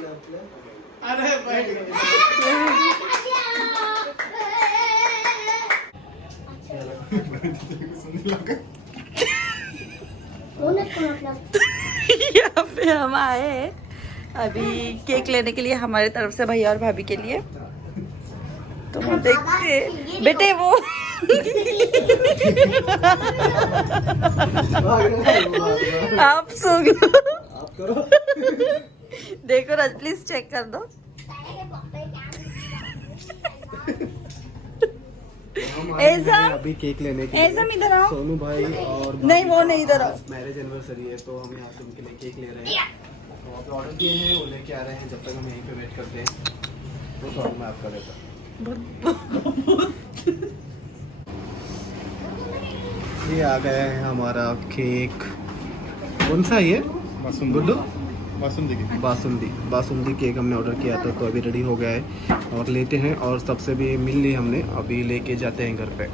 अरे भाई यहाँ पे हम आए हैं अभी केक लेने के लिए हमारे तरफ से भैया और भाभी के लिए। तो हम देखते हैं बेटे वो आप सुन देखो राज प्लीज चेक कर दो। ऐसा अभी केक लेने के ऐसा इधर आओ। सोनू भाई और नहीं वो नहीं इधर आओ। मैरिज एनिवर्सरी है तो हम यहाँ से उनके लिए केक ले रहे हैं। तो आप ऑर्डर दिए हैं वो लेके आ रहे हैं। जब तक हम यहीं पे वेट करते हैं वो तो मैं आपका देता ये आ गया है हमारा केक। कौन सा ये गुड्डू? बासुंदी केक हमने ऑर्डर किया था तो अभी रेडी हो गया है और लेते हैं। और सबसे भी मिल ली हमने, अभी लेके जाते हैं घर पे।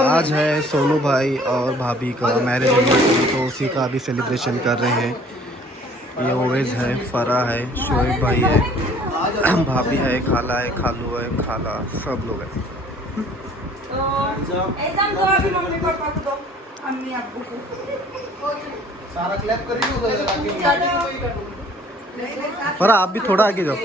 आज है सोनू भाई और भाभी का मैरिज एनिवर्सरी तो उसी का अभी सेलिब्रेशन कर रहे हैं। ये ओवेज है, फरा है, शोएब भाई है, भाभी है, खाला है, खालू है, खाला सब लोग हैं। सारा क्लैप पर आप भी थोड़ा आगे जाओ।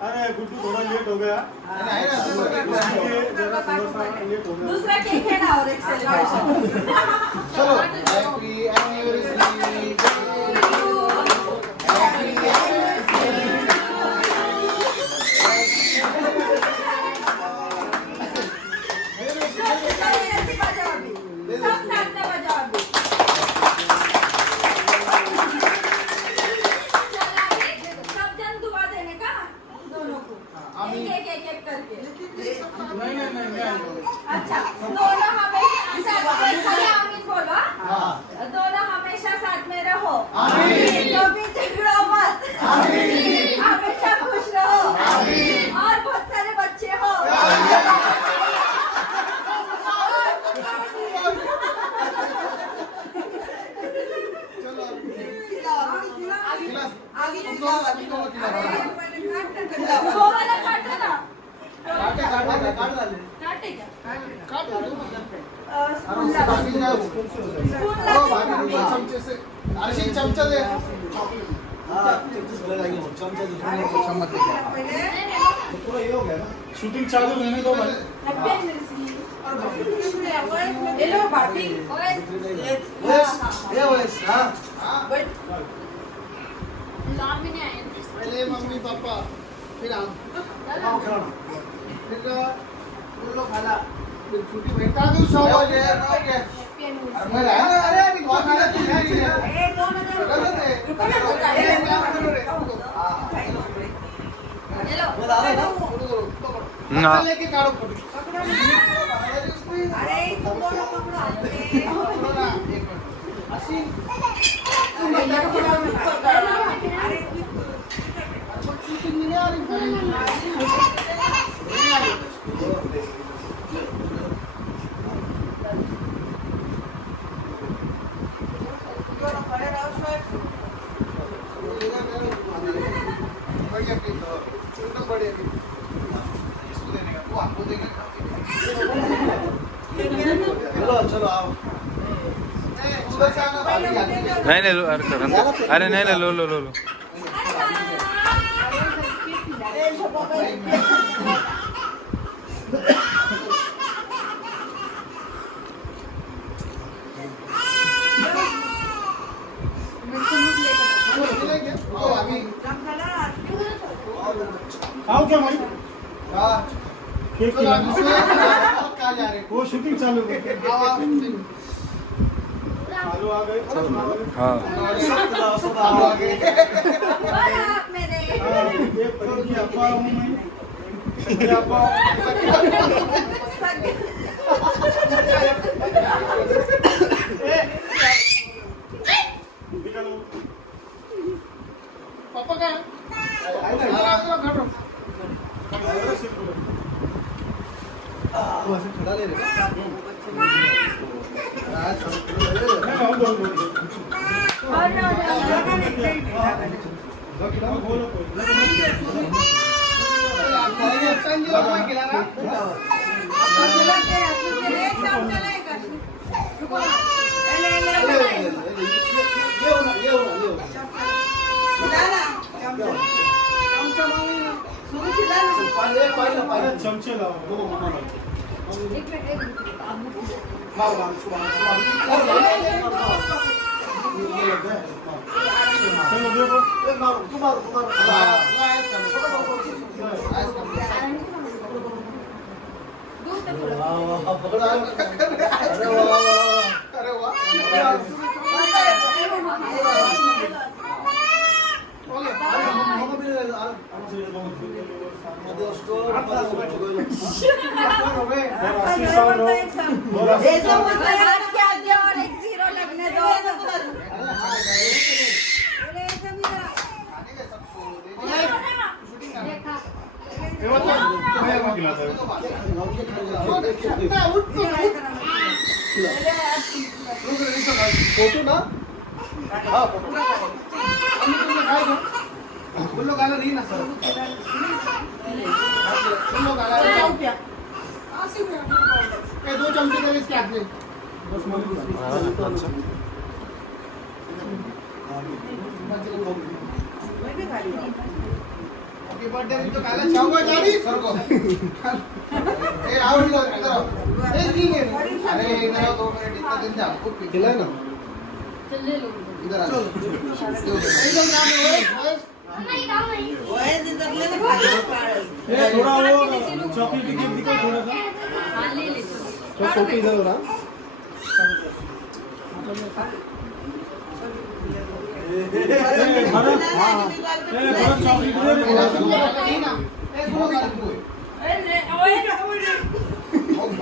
अरे गुड्डू थोड़ा लेट हो गया। दूसरा केक है ना और एक सेलिब्रेशन। चलो हैप्पी एनिवर्सरी। अच्छा दोनों हमेशा साथ में रहो। कभी झगड़ो मत। हमेशा खुश रहो और बहुत सारे बच्चे हो। चमचा दे। पूरा ये हो गया ना, शूटिंग चालू रहने दो भाई। हेलो भाभी। पहले मम्मी पापा फिर हम फिर लोग खाना फिर छुट्टी बैठा दूँ सो हो गया। अरे लेके काढ़ो बढ़िया इसको देने का वो आपको देंगे। नहीं नहीं लो अरे नहीं नहीं लो लो लो लो आओ क्या भाई केक खिलाने वो शूटिंग चालू है आलू आ गए हाँ और आप मेरे ये परी की अप्पा हूँ मैं मेरे अप्पा पापा का चमचे फोटो ना हाँ फोटो उन लोग आला नहीं ना सर उन लोग आला क्या ये 2 चमचे दे इसके हाथ में हैप्पी बर्थडे तो काला चावगा जानी सर को ए आओ इधर इधर आओ ए नहीं है अरे इधर आओ 2 मिनट इतना दिन जा आपको खिलाए ना चल ले लो इधर आ चलो थोड़ा वो चॉकलेट केक दिखाओ थोड़ा सा हां ले ले तो फोटो इधर हो रहा भरत हां भरत चॉकलेट दे ना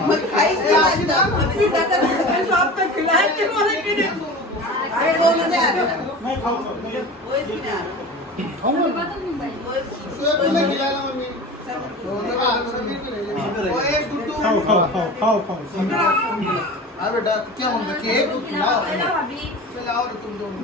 मत खाई से आज ना अभी दादा शॉप पे खिलाए के बोले कि अरे वो नहीं आ रहा मैं खाऊं वो इसमें आ रहा खाऊं मैं खिलाना मम्मी खाओ हाँ बेटा क्या होगा केक खिलाओ चलाओ तुम दोनों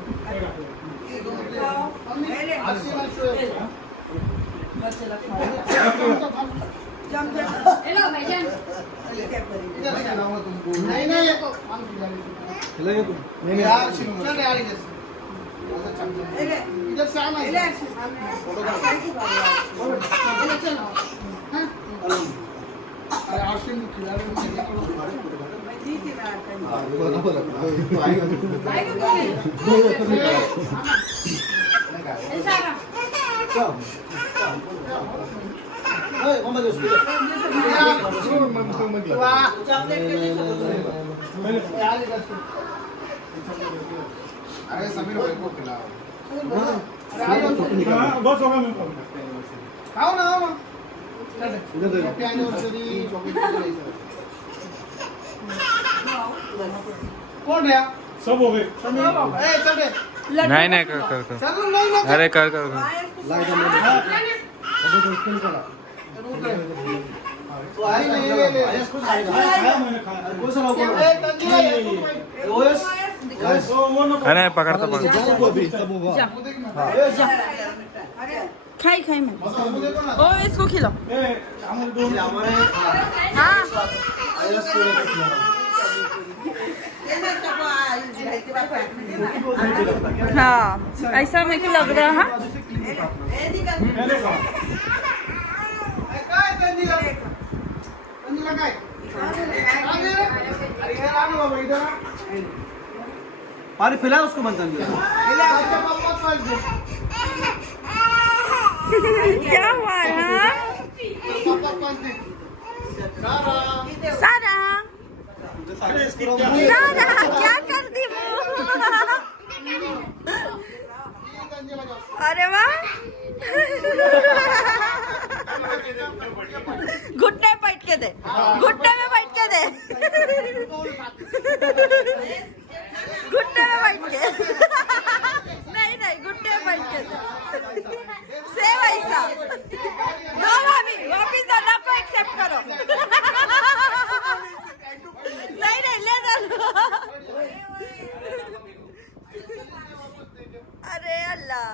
नहीं इधर से आना अरे आशीन खिला रहे अरे समीर भाई को खिलाओ बस होगा मैं खाओ ना कौन है सब हो गए नहीं नहीं कर कर कर अरे कर कर कर अरे पकड़ता पकड़ता खाई खाई मैं ओ इसको खिलाओ हाँ हाँ ऐसा मेरे को लग रहा है पानी पिला उसको बनता क्या हुआ है सारा सारा क्या कर दी वो अरे वाह घुटने बैठ के दे घुटने में बैठ के दे घुटने में बैठ के नहीं नहीं घुटने में बैठ के दे सेव ऐसा दो भाभी वापिस दो ना को एक्सेप्ट करो नहीं नहीं ले दो अरे अल्लाह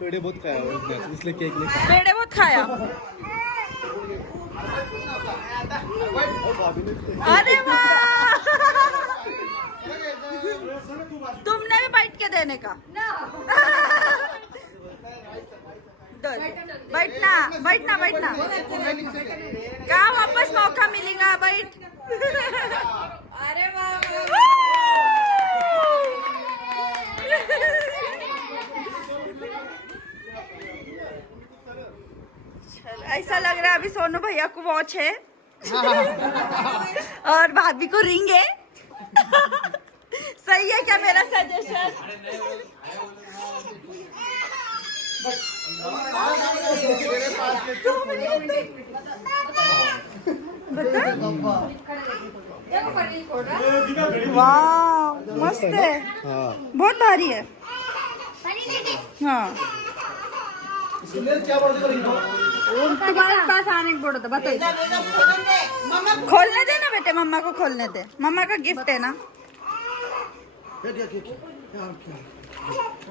पेड़े बहुत खाया उसने इसलिए केक नहीं खाया पेड़े बहुत खाया अरे वाह तुमने भी बैठ के देने का बैठना बैठना बैठना कहाँ वापस मौका मिलेगा बैठ अरे ऐसा लग रहा है अभी सोनू भैया को वॉच है और भाभी को रिंग है सही है क्या मेरा सजेशन वाह मस्त है बहुत भारी है हाँ तुम्हारे पास आने को बोला था बताइए खोलने दे ना बेटे मम्मा को खोलने दे मम्मा का गिफ्ट है ना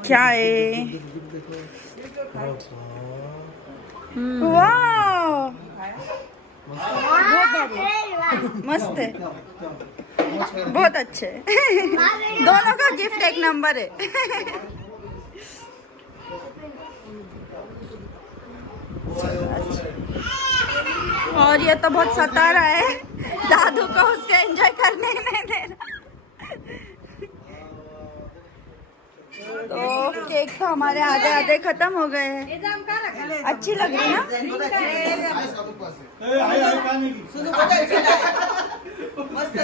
क्या है वाह बहुत बढ़िया मस्त है बहुत अच्छे दोनों का गिफ्ट एक नंबर है और ये तो बहुत सता रहा है दादू को उसके एंजॉय करने नहीं दे रहा तो केक तो हमारे आधे आधे खत्म हो गए हैं अच्छी लग रही ना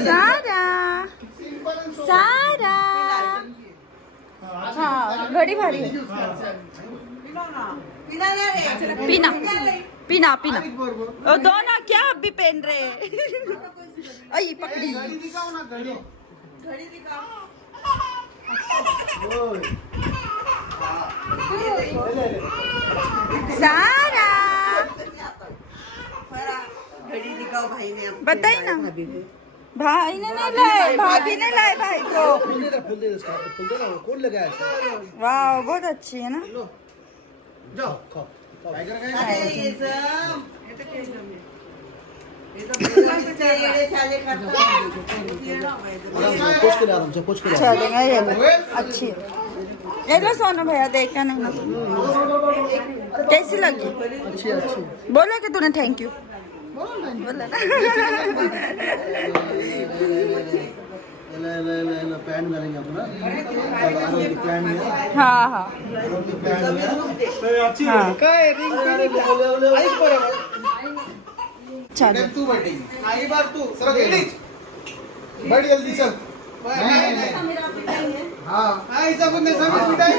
सारा सारा हाँ घड़ी भारी है पीना पीना पीना और दोनों क्या अभी पहन रहे हैं अई पकड़ी सारा घड़ी दिखाओ भाई ने बताइए ना भाई ने नहीं लाए भाभी ने लाए भाई को कौन लगाया वाह बहुत अच्छी है ना जाओ खाओ अरे ये सब ये तो ये चाले करता कुछ के चलेगा ये लो अच्छी है ये लो सोनू भैया देखा नहीं ना कैसी लगी अच्छी अच्छी बोला कि तूने थैंक यू बोला ना पैन डालेंगे अपना पैन में हाँ हाँ अच्छी काय रिंग चलो तू बैठेगी आई बार तू सर बैठ जल्दी चल हाँ ऐसा कुछ नहीं सब पिटाई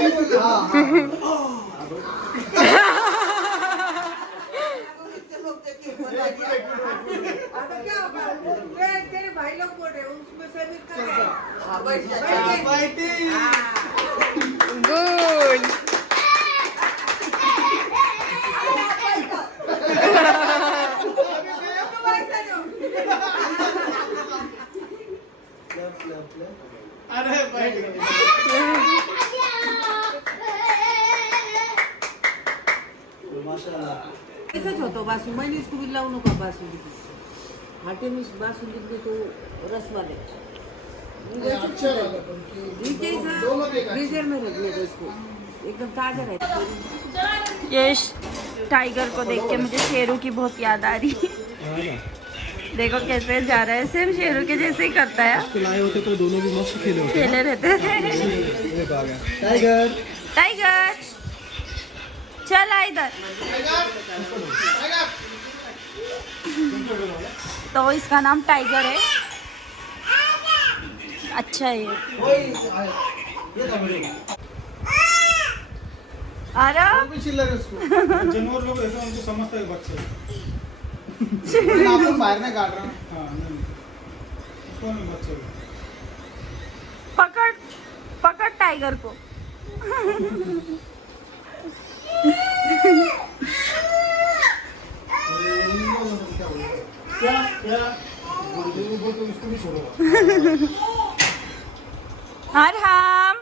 तेरे भाई लोग बोल रहे उसमें से भी गुड अरे तसंच होतो बासू महिने स्कूल लावू नका बासू खाटे में बासुंदी में तो रस वाले फ्रीजर में रखने दो इसको, एकदम ताजा रहता है। ये टाइगर को देख के मुझे शेरू की बहुत याद आ रही है। देखो कैसे जा रहा है, सेम शेरू के जैसे ही करता है। लाए होते तो दोनों भी मस्त खेले रहते थे। टाइगर टाइगर चल आ इधर। तो इसका नाम टाइगर है। अच्छा है ये। अरे जानवर लोग ऐसा उनको समझता है बच्चे। आपको बाहर में काट रहा हूँ। हाँ नहीं उसको नहीं बच्चे। पकड़ पकड़ टाइगर को। क्या क्या बोल तो इसको भी छोड़ो। और हम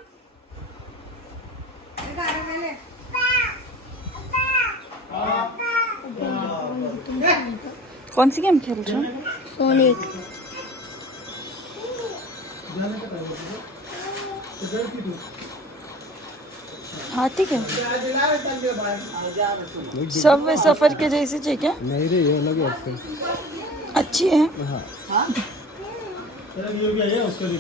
कौन सी गेम खेल रहे हो? सोनिक। आती क्या सब वे सफर के जैसे चाहिए क्या? नहीं रे ये अलग है आपका। अच्छी है। तेरा ये भी है उसका भी।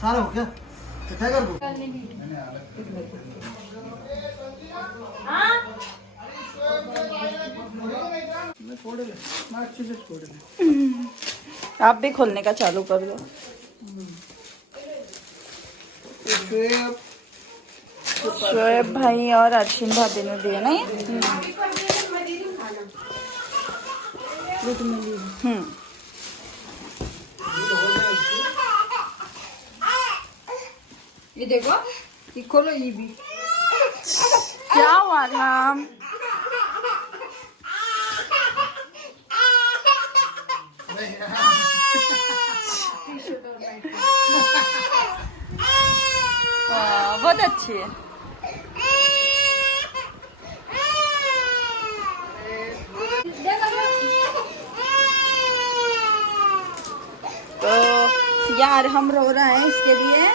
सारा हो क्या टाइगर को आप भी खोलने का चालू कर दो। शोएब भाई और अर्शिन भाभी ने दिए ना ये। ये देखो ये खोलो ये भी क्या हुआ राम? बहुत अच्छी है। तो यार हम रो रहे हैं इसके लिए।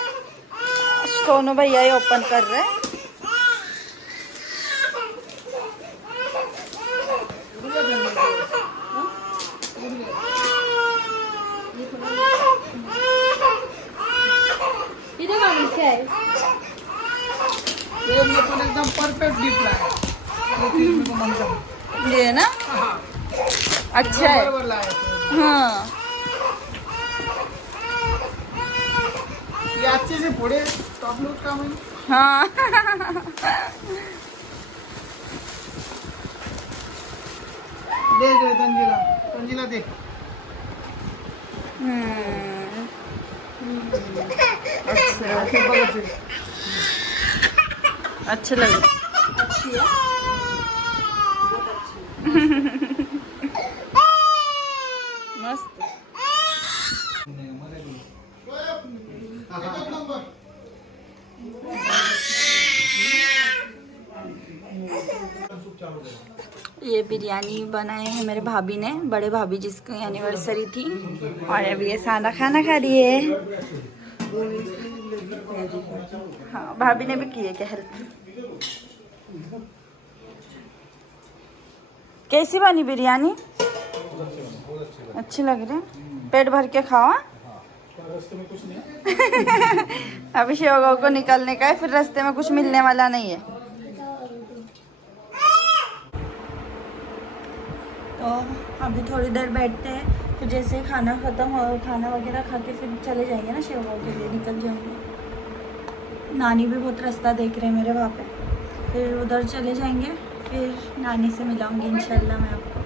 सोनू भैया ही ओपन कर रहे हैं। एकदम परफेक्ट गिफ्ट है ये ना अच्छा है। हाँ ये अच्छे से फोड़े टॉप लोड का मैं हाँ। देख रहे तंजीला तंजीला देख अच्छे लग रहे। मस्त। ये बिरयानी बनाए हैं मेरे भाभी ने, बड़े भाभी जिसकी एनिवर्सरी थी, और अभी ये सादा खाना खा रही है। हाँ भाभी ने भी की है क्या हेल्प? कैसी बनी बिरयानी? अच्छी लग रही है। पेट भर के खाओ। अभी शिवगांव को निकलने का है, फिर रास्ते में कुछ मिलने वाला नहीं है। तो अभी थोड़ी देर बैठते हैं, फिर जैसे ही खाना ख़त्म हो, खाना वगैरह खा के फिर चले जाएंगे ना शिवगांव के लिए, निकल जाएंगे। नानी भी बहुत रास्ता देख रहे हैं मेरे वहाँ पे, फिर उधर चले जाएंगे, फिर नानी से मिलाऊंगी इंशाल्लाह मैं आपको।